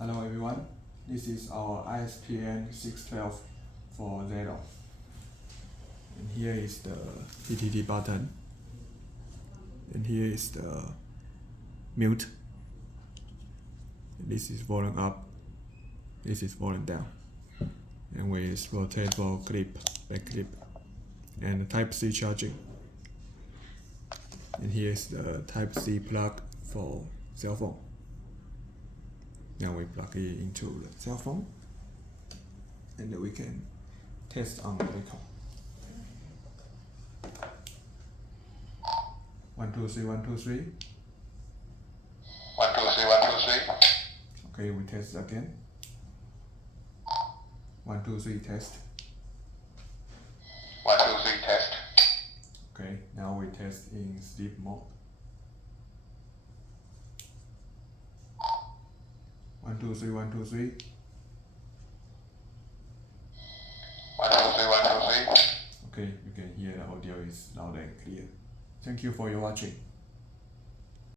Hello everyone, this is our iSPM612 for Zello. And here is the PTT button. And here is the mute. And this is volume up. This is volume down. And with rotatable clip, back clip, and Type-C charging. And here is the Type-C plug for cell phone. Now we plug it into the cell phone, and we can test on the vehicle. 1 2 3 1 2 3. 1 2 3 1 2 3. Okay, we test again. 1 2 3 test. 1 2 3 test. Okay, now we test in sleep mode. 1 2 3 1 2 3. 1 2 3 1 2 3. Okay, you can hear the audio is loud and clear. Thank you for your watching.